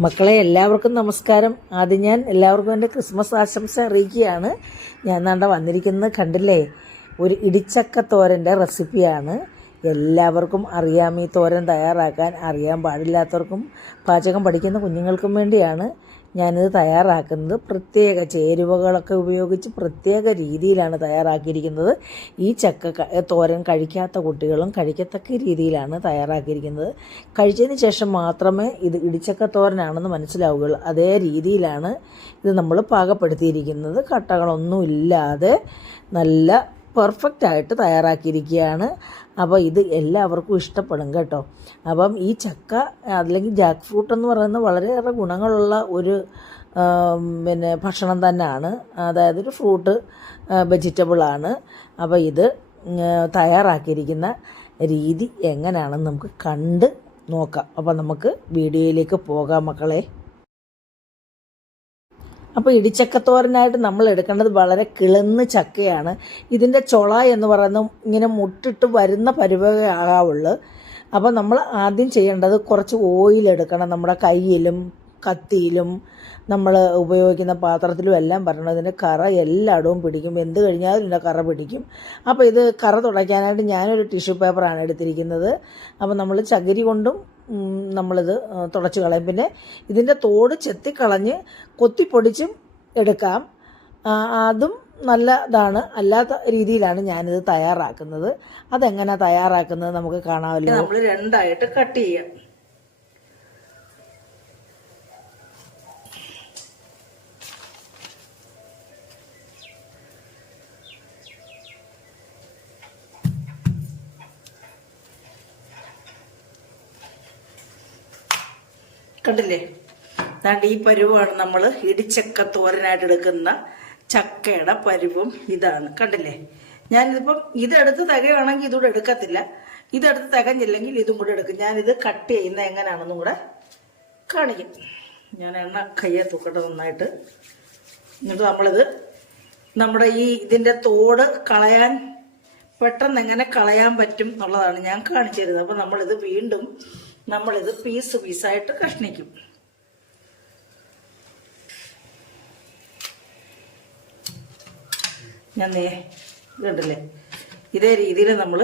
മക്കളെ എല്ലാവർക്കും നമസ്കാരം. ആദ്യം ഞാൻ എല്ലാവർക്കും എന്റെ ക്രിസ്മസ് ആശംസ അറിയിക്കുകയാണ്. ഞാൻ നാണ്ട വന്നിരിക്കുന്നത് കണ്ടില്ലേ? ഒരു ഇടിച്ചക്ക തോരന്റെ റെസിപ്പിയാണ്. എല്ലാവർക്കും അറിയാം ഈ തോരൻ തയ്യാറാക്കാൻ. അറിയാൻ പാടില്ലാത്തവർക്കും പാചകം പഠിക്കുന്ന കുഞ്ഞുങ്ങൾക്കും വേണ്ടിയാണ്. ഞാനിത് തയ്യാറാക്കുന്നത് പ്രത്യേക ചേരുവകളൊക്കെ ഉപയോഗിച്ച് പ്രത്യേക രീതിയിലാണ് തയ്യാറാക്കിയിരിക്കുന്നത്. ഈ ചക്ക തോരൻ കഴിക്കാത്ത കുട്ടികളും കഴിക്കത്തക്ക രീതിയിലാണ് തയ്യാറാക്കിയിരിക്കുന്നത്. കഴിച്ചതിന് ശേഷം മാത്രമേ ഇത് ഇടിച്ചക്ക തോരനാണെന്ന് മനസ്സിലാവുകയുള്ളൂ. അതേ രീതിയിലാണ് ഇത് നമ്മൾ പാകപ്പെടുത്തിയിരിക്കുന്നത്. കട്ടകളൊന്നും ഇല്ലാതെ നല്ല പെർഫെക്റ്റ് ആയിട്ട് തയ്യാറാക്കിയിരിക്കുകയാണ്. അപ്പോൾ ഇത് എല്ലാവർക്കും ഇഷ്ടപ്പെടും കേട്ടോ. അപ്പം ഈ ചക്ക അല്ലെങ്കിൽ ജാക്ക് ഫ്രൂട്ട് എന്ന് പറയുന്നത് വളരെയേറെ ഗുണങ്ങളുള്ള ഒരു പിന്നെ ഭക്ഷണം തന്നെയാണ്. അതായത് ഒരു ഫ്രൂട്ട് വെജിറ്റബിളാണ് അപ്പോൾ ഇത് തയ്യാറാക്കിയിരിക്കുന്ന രീതി എങ്ങനെയാണെന്ന് നമുക്ക് കണ്ട് നോക്കാം. അപ്പോൾ നമുക്ക് വീഡിയോയിലേക്ക് പോകാം മക്കളെ. അപ്പോൾ ഇടിച്ചക്കത്തോരനായിട്ട് നമ്മൾ എടുക്കേണ്ടത് വളരെ കിളന്ന് ചക്കയാണ്. ഇതിന്റെ ചൊള എന്ന് പറയുന്നത് ഇങ്ങനെ മുട്ടിട്ട് വരുന്ന പരുവേ ആകാവുള്ളൂ. അപ്പോൾ നമ്മൾ ആദ്യം ചെയ്യേണ്ടത് കുറച്ച് ഓയിൽ എടുക്കണം. നമ്മുടെ കയ്യിലും കത്തിയിലും നമ്മൾ ഉപയോഗിക്കുന്ന പാത്രത്തിലും എല്ലാം പറഞ്ഞു ഇതിന്റെ കറ എല്ലായിടവും പിടിക്കും. എന്ത് കഴിഞ്ഞാലും ഇതിന്റെ കറ പിടിക്കും. അപ്പോൾ ഇത് കറ തുടയ്ക്കാനായിട്ട് ഞാനൊരു ടിഷ്യൂ പേപ്പറാണ് എടുത്തിരിക്കുന്നത്. അപ്പോൾ നമ്മൾ ചകിരി കൊണ്ടും നമ്മളിത് തുടച്ച് കളയും. പിന്നെ ഇതിന്റെ തോട് ചെത്തിക്കളഞ്ഞ് കൊത്തിപ്പൊടിച്ചും എടുക്കാം. അതും നല്ല ഇതാണ്. അല്ലാത്ത രീതിയിലാണ് ഞാനിത് തയ്യാറാക്കുന്നത്. അതെങ്ങനെ തയ്യാറാക്കുന്നത് നമുക്ക് കാണാമല്ലോ. നമ്മൾ രണ്ടായിട്ട് കട്ട് ചെയ്യാം. കണ്ടില്ലേ? അതാണ്ട് ഈ പരുവാണ് നമ്മൾ ഇടിച്ചക്ക തോരനായിട്ട് എടുക്കുന്ന ചക്കയുടെ പരുവും ഇതാണ്. കണ്ടില്ലേ? ഞാനിതിപ്പം ഇതെടുത്ത് തികയാണെങ്കിൽ ഇതുകൂടെ എടുക്കത്തില്ല. ഇതെടുത്ത് തികഞ്ഞില്ലെങ്കിൽ ഇതും കൂടെ എടുക്കും. ഞാനിത് കട്ട് ചെയ്യുന്ന എങ്ങനെയാണെന്നും കൂടെ കാണിക്കും. ഞാൻ എണ്ണ കയ്യെ തൂക്കട്ടെ നന്നായിട്ട്. എന്നിട്ട് നമ്മളിത് നമ്മുടെ ഈ ഇതിന്റെ തോട് കളയാൻ പെട്ടെന്ന് എങ്ങനെ കളയാൻ പറ്റും എന്നുള്ളതാണ് ഞാൻ കാണിച്ചു തരുന്നത്. അപ്പം നമ്മളിത് വീണ്ടും നമ്മളിത് പീസ് പീസായിട്ട് കഷ്ണിക്കും. ഞാൻ നേ ഇതുണ്ടല്ലേ? ഇതേ രീതിയിൽ നമ്മൾ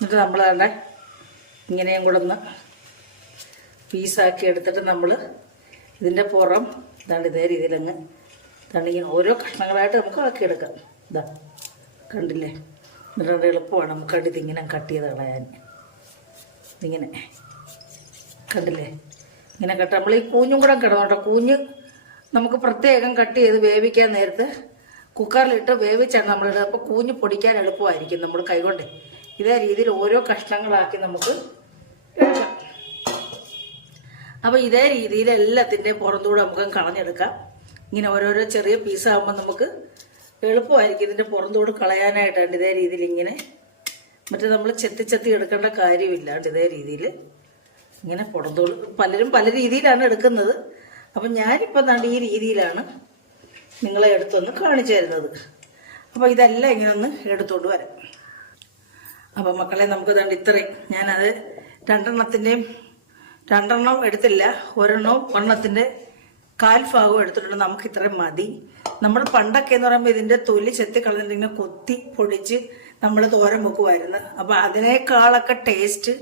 എന്നിട്ട് നമ്മൾ തന്നെ ഇങ്ങനെയും കൂടെ ഒന്ന് പീസാക്കി എടുത്തിട്ട് നമ്മൾ ഇതിന്റെ പുറം ഇതാണ്ട് ഇതേ രീതിയിലങ്ങ് ഇതാണ് ഇങ്ങനെ ഓരോ കഷ്ണങ്ങളായിട്ട് നമുക്ക് ആക്കിയെടുക്കാം. ഇതാ കണ്ടില്ലേ? എന്നിട്ട് എളുപ്പമാണ്. നമുക്ക് കണ്ടിത് ഇങ്ങനെ കട്ട് ചെയ്ത് കളയാൻ. ഇങ്ങനെ. കണ്ടില്ലേ? ഇങ്ങനെ കട്ട്. നമ്മൾ ഈ കൂഞ്ഞും കൂടെ കിടന്നോട്ടെ. കൂഞ്ഞ് നമുക്ക് പ്രത്യേകം കട്ട് ചെയ്ത് വേവിക്കാൻ നേരത്ത് കുക്കറിലിട്ട് വേവിച്ചാണ് നമ്മളിടുന്നത് അപ്പോൾ കൂഞ്ഞ് പൊടിക്കാൻ എളുപ്പമായിരിക്കും നമ്മൾ കൈകൊണ്ട്. ഇതേ രീതിയിൽ ഓരോ കഷ്ണങ്ങളാക്കി നമുക്ക് എടുക്കാം. അപ്പോൾ ഇതേ രീതിയിൽ എല്ലാത്തിന്റെയും പുറന്തൂടെ നമുക്ക് കളഞ്ഞെടുക്കാം. ഇങ്ങനെ ഓരോരോ ചെറിയ പീസാകുമ്പോൾ നമുക്ക് എളുപ്പമായിരിക്കും ഇതിന്റെ പുറന്തൂട് കളയാനായിട്ടാണ് ഇതേ രീതിയിൽ ഇങ്ങനെ. മറ്റേ നമ്മൾ ചെത്തി ചെത്തി എടുക്കേണ്ട കാര്യമില്ലാണ്ട് ഇതേ രീതിയിൽ ഇങ്ങനെ പുറന്തോട് പലരും പല രീതിയിലാണ് എടുക്കുന്നത്. അപ്പം ഞാനിപ്പോൾ നാണ്ട് ഈ രീതിയിലാണ് നിങ്ങളെ എടുത്തൊന്ന് കാണിച്ചു തരുന്നത്. അപ്പോൾ ഇതെല്ലാം ഇങ്ങനെ ഒന്ന് എടുത്തോണ്ട് വരാം. അപ്പം മക്കളെ നമുക്ക് തണ്ട് ഇത്രയും. ഞാനത് രണ്ടെണ്ണത്തിന്റെയും രണ്ടെണ്ണം എടുത്തില്ല. ഒരെണ്ണവും ഒരെണ്ണത്തിന്റെ കാൽ ഭാഗവും എടുത്തിട്ടുണ്ട്. നമുക്ക് ഇത്രയും മതി. നമ്മൾ പണ്ടൊക്കെ എന്ന് പറയുമ്പോൾ ഇതിന്റെ തൊലി ചെത്തി കളഞ്ഞിട്ട് കൊത്തി പൊടിച്ച് നമ്മൾ തോരൻ വെക്കുമായിരുന്നു. അപ്പം അതിനേക്കാളൊക്കെ ടേസ്റ്റ്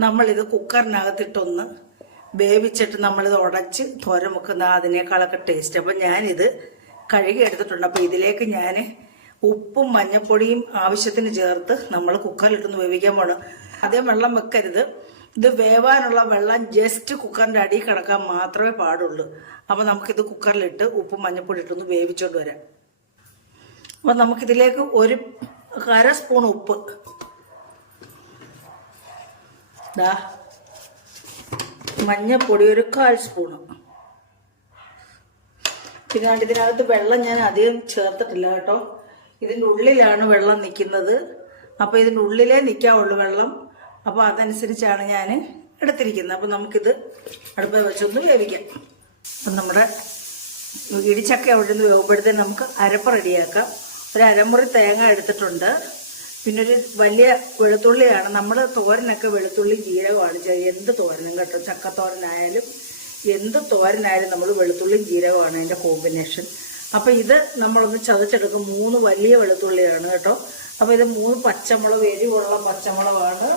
നമ്മളിത് കുക്കറിനകത്തിട്ടൊന്ന് വേവിച്ചിട്ട് നമ്മളിത് ഉടച്ച് തോരൻ വെക്കുന്ന അതിനേക്കാളൊക്കെ ടേസ്റ്റ് അപ്പം ഞാനിത് കഴുകി എടുത്തിട്ടുണ്ട്. അപ്പം ഇതിലേക്ക് ഞാൻ ഉപ്പും മഞ്ഞപ്പൊടിയും ആവശ്യത്തിന് ചേർത്ത് നമ്മൾ കുക്കറിലിട്ടൊന്ന് വേവിക്കാൻ പോകണം അതേ വെള്ളം വെക്കരുത്. ഇത് വേവാനുള്ള വെള്ളം ജസ്റ്റ് കുക്കറിന്റെ അടിയിൽ കിടക്കാൻ മാത്രമേ പാടുള്ളൂ. അപ്പൊ നമുക്കിത് കുക്കറിലിട്ട് ഉപ്പും മഞ്ഞപ്പൊടി ഇട്ടൊന്ന് വേവിച്ചോണ്ട് വരാം. അപ്പൊ നമുക്കിതിലേക്ക് ഒരു അര സ്പൂൺ ഉപ്പ്. ദാ മഞ്ഞപ്പൊടി ഒരു കാൽ സ്പൂണ്. പിന്നെ ഇതിനകത്ത് വെള്ളം ഞാൻ അധികം ചേർത്തിട്ടില്ല കേട്ടോ. ഇതിന്റെ ഉള്ളിലാണ് വെള്ളം നിൽക്കുന്നത് അപ്പോൾ ഇതിന്റെ ഉള്ളിലേ നിൽക്കാവുള്ളൂ വെള്ളം. അപ്പോൾ അതനുസരിച്ചാണ് ഞാൻ എടുത്തിരിക്കുന്നത്. അപ്പോൾ നമുക്കിത് അടുപ്പിൽ വെച്ചൊന്ന് വേവിക്കാം. അപ്പം നമ്മുടെ ഇടിച്ചക്ക അവിടെ നിന്ന് വേകുമ്പോഴത്തേന് നമുക്ക് അരപ്പ് റെഡിയാക്കാം. ഒരു അരമുറി തേങ്ങ എടുത്തിട്ടുണ്ട്. പിന്നെ ഒരു വലിയ വെളുത്തുള്ളിയാണ്. നമ്മൾ തോരനൊക്കെ വെളുത്തുള്ളി ജീരകമാണ് എന്ത് തോരനും കേട്ടോ? ചക്കത്തോരനായാലും എന്ത് തോരനായാലും നമ്മൾ വെളുത്തുള്ളിയും ജീരകമാണ് അതിന്റെ കോമ്പിനേഷൻ അപ്പം ഇത് നമ്മളൊന്ന് ചതച്ചെടുക്കും. മൂന്ന് വലിയ വെളുത്തുള്ളിയാണ് കേട്ടോ. അപ്പം ഇത് മൂന്ന് പച്ചമുളക് എരിവുള്ള പച്ചമുളകാണ്.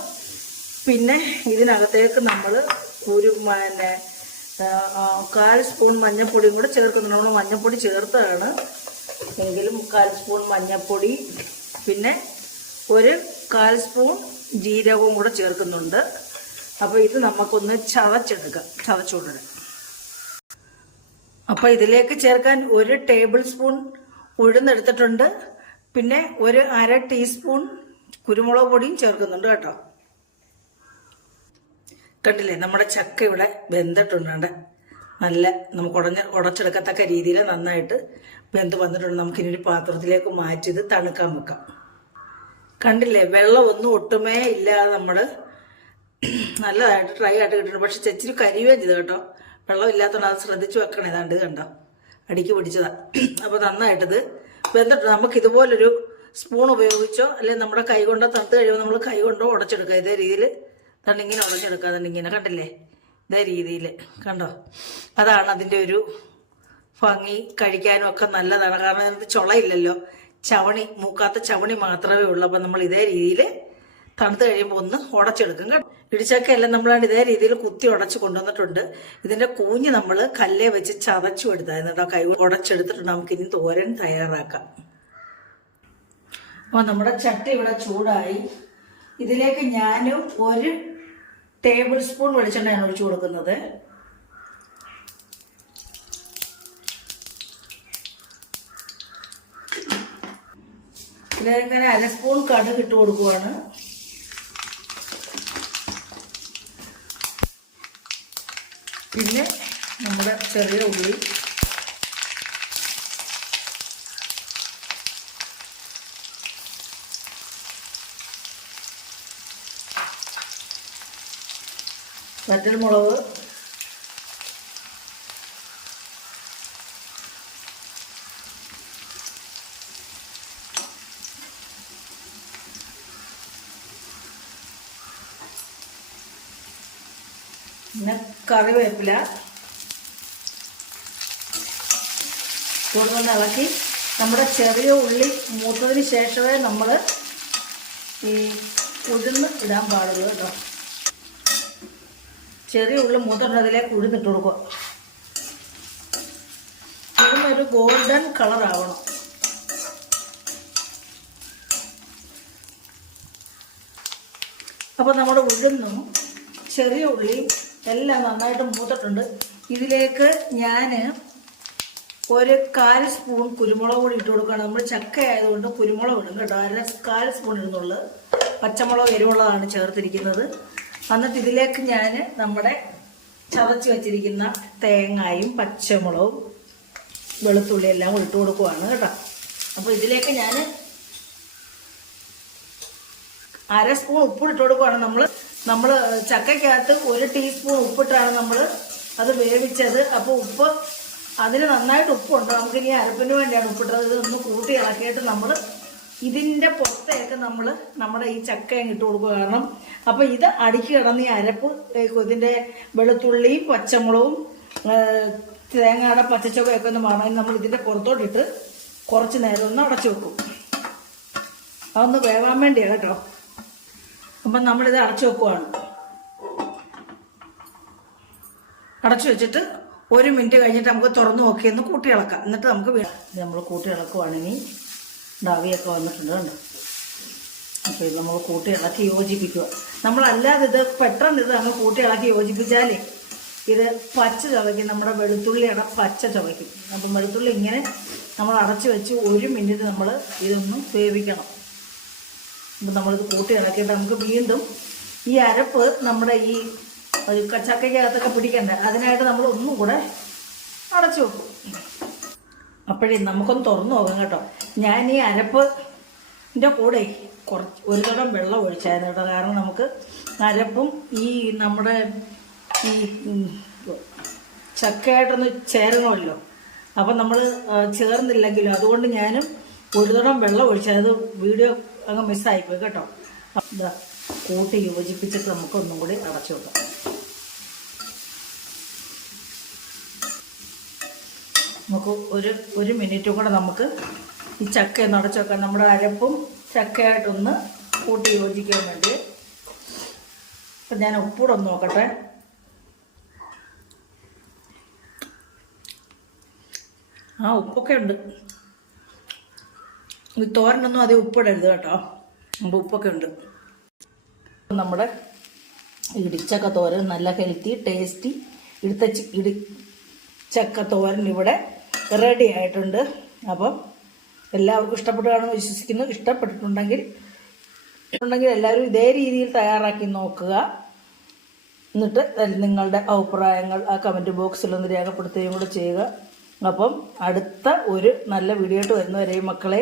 പിന്നെ ഇതിനകത്തേക്ക് നമ്മൾ ഒരു പിന്നെ കാൽ സ്പൂൺ മഞ്ഞൾപ്പൊടിയും കൂടെ ചേർക്കുന്നുണ്ട്. നമ്മൾ മഞ്ഞൾപ്പൊടി ചേർത്താണ്. എങ്കിലും കാൽ സ്പൂൺ മഞ്ഞൾപ്പൊടി. പിന്നെ ഒരു കാൽ സ്പൂൺ ജീരകവും കൂടെ ചേർക്കുന്നുണ്ട്. അപ്പോൾ ഇത് നമുക്കൊന്ന് ചതച്ചെടുക്കാം. ചതച്ചുകൊണ്ടിടാം. അപ്പോൾ ഇതിലേക്ക് ചേർക്കാൻ ഒരു ടേബിൾ സ്പൂൺ ഉഴുന്നെടുത്തിട്ടുണ്ട്. പിന്നെ ഒരു അര ടീസ്പൂൺ കുരുമുളക് പൊടിയും ചേർക്കുന്നുണ്ട് കേട്ടോ. കണ്ടില്ലേ നമ്മുടെ ചക്ക ഇവിടെ വെന്തിട്ടുണ്ട് നല്ല നമുക്ക് ഉടഞ്ഞ ഉടച്ചെടുക്കത്തക്ക രീതിയിൽ നന്നായിട്ട് വെന്ത് വന്നിട്ടുണ്ട്. നമുക്കിനി ഒരു പാത്രത്തിലേക്ക് മാറ്റി ഇത് തണുക്കാൻ വെക്കാം. കണ്ടില്ലേ വെള്ളം ഒന്നും ഒട്ടുമേ ഇല്ലാതെ നമ്മൾ നല്ലതായിട്ട് ഡ്രൈ ആയിട്ട് കിട്ടുന്നുണ്ട് പക്ഷെ ചെച്ചിരി കരിയുകയും ചെയ്തു കേട്ടോ. വെള്ളം ഇല്ലാത്തതുകൊണ്ട് അത് ശ്രദ്ധിച്ച് വെക്കണം. ഏതാണ്ട് കണ്ടോ? അടിക്ക് പിടിച്ചതാ. അപ്പോൾ നന്നായിട്ടത് വെന്തിട്ട് നമുക്ക് ഇതുപോലൊരു സ്പൂൺ ഉപയോഗിച്ചോ അല്ലെങ്കിൽ നമ്മുടെ കൈ കൊണ്ടോ തണുത്ത് കഴിയുമ്പോൾ നമ്മൾ കൈ കൊണ്ടോ ഉടച്ചെടുക്കുക ഇതേ രീതിയിൽ തണ്ട് ഇങ്ങനെ ഉടഞ്ഞെടുക്കുക അതുകൊണ്ട് ഇങ്ങനെ കണ്ടില്ലേ? ഇതേ രീതിയിൽ കണ്ടോ? അതാണ് അതിന്റെ ഒരു ഭംഗി. കഴിക്കാനും ഒക്കെ നല്ലതാണ്. കാരണം അതിനകത്ത് ചുളയില്ലല്ലോ. ചവണി മൂക്കാത്ത ചവണി മാത്രമേ ഉള്ളൂ. അപ്പം നമ്മൾ ഇതേ രീതിയിൽ തണുത്ത് കഴിയുമ്പോൾ ഒന്ന് ഉടച്ചെടുക്കും. കേട്ടോ ഇടിച്ചക്കയെല്ലാം നമ്മളാണ് ഇതേ രീതിയിൽ കുത്തി ഉടച്ച് കൊണ്ടുവന്നിട്ടുണ്ട്. ഇതിന്റെ കൂഞ്ഞ് നമ്മൾ കല്ലേ വെച്ച് ചതച്ചു എടുത്തായിരുന്നു കേട്ടോ. കൈ ഉടച്ചെടുത്തിട്ട് നമുക്ക് ഇനി തോരൻ തയ്യാറാക്കാം. അപ്പോൾ നമ്മുടെ ചട്ടി ഇവിടെ ചൂടായി. ഇതിലേക്ക് ഞാൻ ഒരു ടേബിൾ സ്പൂൺ വെളിച്ചെണ്ണയാണ് ഒഴിച്ചു കൊടുക്കുന്നത്. ഇതിലേക്ക് അര സ്പൂൺ കടുക് ഇട്ട് കൊടുക്കുവാണ്. പിന്നെ നമ്മുടെ ചെറിയ ഉള്ളി. വറ്റൽമുളക്. പിന്നെ കറിവേപ്പില കൂടുതൽ ഇളക്കി. നമ്മുടെ ചെറിയ ഉള്ളി മൂത്തതിന് ശേഷമേ നമ്മൾ ഈ ഉഴുന്ന് ഇടാൻ പാടുള്ളൂ കേട്ടോ. ചെറിയ ഉള്ളി മൂത്തിട്ട് അതിലേക്ക് ഉഴുന്നിട്ട് കൊടുക്കുക. ഉഴുന്നൊരു ഗോൾഡൻ കളർ ആവണം. അപ്പോൾ നമ്മുടെ ഉഴുന്നും ചെറിയ ഉള്ളിയും എല്ലാം നന്നായിട്ട് മൂത്തിട്ടുണ്ട്. ഇതിലേക്ക് ഞാൻ ഒരു കാൽ സ്പൂൺ കുരുമുളക് കൂടി ഇട്ട് കൊടുക്കുകയാണ്. നമ്മൾ ചക്ക ആയതുകൊണ്ട് കുരുമുളക് ഇടും കേട്ടോ. അര കാൽ സ്പൂൺ ഇടുന്നുള്ളത് പച്ചമുളക് എരിവുള്ളതാണ് ചേർത്തിരിക്കുന്നത്. എന്നിട്ട് ഇതിലേക്ക് ഞാൻ നമ്മുടെ ചതച്ച് വച്ചിരിക്കുന്ന തേങ്ങായും പച്ചമുളകും വെളുത്തുള്ളി എല്ലാം ഇട്ട് കൊടുക്കുവാണ് കേട്ടോ. അപ്പോൾ ഇതിലേക്ക് ഞാൻ അര സ്പൂൺ ഉപ്പ് ഇട്ട് കൊടുക്കുവാണ് നമ്മൾ നമ്മൾ ചക്കയ്ക്കകത്ത് ഒരു ടീസ്പൂൺ ഉപ്പിട്ടാണ് നമ്മൾ അത് വേവിച്ചത്. അപ്പോൾ ഉപ്പ് അതിന് നന്നായിട്ട് ഉപ്പുണ്ട്. നമുക്കിനി അരപ്പിന് വേണ്ടിയാണ് ഉപ്പിട്ടത്. ഇത് ഒന്ന് കൂട്ടി ഇളക്കിയിട്ട് നമ്മൾ ഇതിന്റെ പുറത്തേക്ക് നമ്മൾ നമ്മുടെ ഈ ചക്ക അങ്ങ് ഇട്ട് കൊടുക്കുക. കാരണം അപ്പോൾ ഇത് അടുക്കി കിടന്ന് ഈ അരപ്പ് ഇതിന്റെ വെളുത്തുള്ളിയും പച്ചമുളകും തേങ്ങയുടെ പച്ചച്ചക്കയൊക്കെ ഒന്ന് വേണമെങ്കിൽ നമ്മൾ ഇതിന്റെ പുറത്തോട്ടിട്ട് കുറച്ച് നേരം ഒന്ന് അടച്ചു വെക്കും. അതൊന്ന് വേവാൻ വേണ്ടിയാണ് കേട്ടോ. അപ്പം നമ്മളിത് അടച്ചു വെക്കുവാണ്. അടച്ചു വെച്ചിട്ട് ഒരു മിനിറ്റ് കഴിഞ്ഞിട്ട് നമുക്ക് തുറന്നു നോക്കി ഒന്ന് കൂട്ടി ഇളക്കാം. എന്നിട്ട് നമുക്ക് നമ്മൾ കൂട്ടി ഇളക്കുവാണെങ്കിൽ ഡാവിയൊക്കെ വന്നിട്ടുണ്ട് കണ്ടോ? അപ്പോൾ ഇത് നമ്മൾ കൂട്ടി ഇളക്കി യോജിപ്പിക്കുക. നമ്മളല്ലാതെ ഇത് പെട്ടെന്ന് ഇത് നമ്മൾ കൂട്ടി ഇളക്കി യോജിപ്പിച്ചാലേ ഇത് പച്ച ചവയ്ക്കും നമ്മുടെ വെളുത്തുള്ളിയുടെ പച്ച ചവയ്ക്കും അപ്പം വെളുത്തുള്ളി ഇങ്ങനെ നമ്മൾ അടച്ചു വെച്ച് ഒരു മിനിറ്റ് നമ്മൾ ഇതൊന്ന് വേവിക്കണം. അപ്പം നമ്മളിത് കൂട്ടി ഇളക്കിയിട്ട് നമുക്ക് വീണ്ടും ഈ അരപ്പ് നമ്മുടെ ഈ ഒരു ചക്കയ്ക്കകത്തൊക്കെ പിടിക്കണ്ടേ? അതിനായിട്ട് നമ്മൾ ഒന്നും കൂടെ അടച്ചു വെക്കും. അപ്പോഴേ നമുക്കൊന്ന് തുറന്നു നോക്കാം കേട്ടോ. ഞാൻ ഈ അരപ്പ് എന്റെ കൂടെ കുറച്ച് ഒരു തടം വെള്ളം ഒഴിച്ചായിരുന്നു കേട്ടോ. കാരണം നമുക്ക് അരപ്പും ഈ നമ്മുടെ ഈ ചക്കയായിട്ടൊന്ന് ചേരണമല്ലോ അപ്പം നമ്മൾ ചേർന്നില്ലെങ്കിലും അതുകൊണ്ട് ഞാനും ഒരു തടം വെള്ളം ഒഴിച്ചത് വീഡിയോ അങ്ങ് മിസ്സായിപ്പോയി കേട്ടോ. എന്താ കൂട്ടി യോജിപ്പിച്ചിട്ട് നമുക്ക് ഒന്നും കൂടി അടച്ചു വെക്കാം. നമുക്ക് ഒരു ഒരു മിനിറ്റും കൂടെ നമുക്ക് ഈ ചക്ക ഒന്ന് അടച്ചു വെക്കാം. നമ്മുടെ അരപ്പും ചക്കയായിട്ടൊന്ന് കൂട്ടി യോജിക്കാൻ വേണ്ടി. അപ്പം ഞാൻ ഉപ്പൂടെ ഒന്ന് നോക്കട്ടെ. ആ ഉപ്പൊക്കെ ഉണ്ട്. തോരനൊന്നും അതേ ഉപ്പിടരുത് കേട്ടോ. മുമ്പ് ഉപ്പൊക്കെ ഉണ്ട്. നമ്മുടെ ഇടിച്ചക്ക തോരൻ നല്ല ഹെൽത്തി ടേസ്റ്റി ഇടുത്ത ചക്ക തോരൻ ഇവിടെ റെഡി ആയിട്ടുണ്ട്. അപ്പം എല്ലാവർക്കും ഇഷ്ടപ്പെട്ടാണെന്ന് വിശ്വസിക്കുന്നു. ഇഷ്ടപ്പെട്ടിട്ടുണ്ടെങ്കിൽ ഉണ്ടെങ്കിൽ എല്ലാവരും ഇതേ രീതിയിൽ തയ്യാറാക്കി നോക്കുക. എന്നിട്ട് നിങ്ങളുടെ അഭിപ്രായങ്ങൾ ആ കമന്റ് ബോക്സിൽ ഒന്ന് രേഖപ്പെടുത്തുകയും കൂടെ ചെയ്യുക. അപ്പം അടുത്ത ഒരു നല്ല വീഡിയോ ആയിട്ട് വരുന്നവരെയും മക്കളെ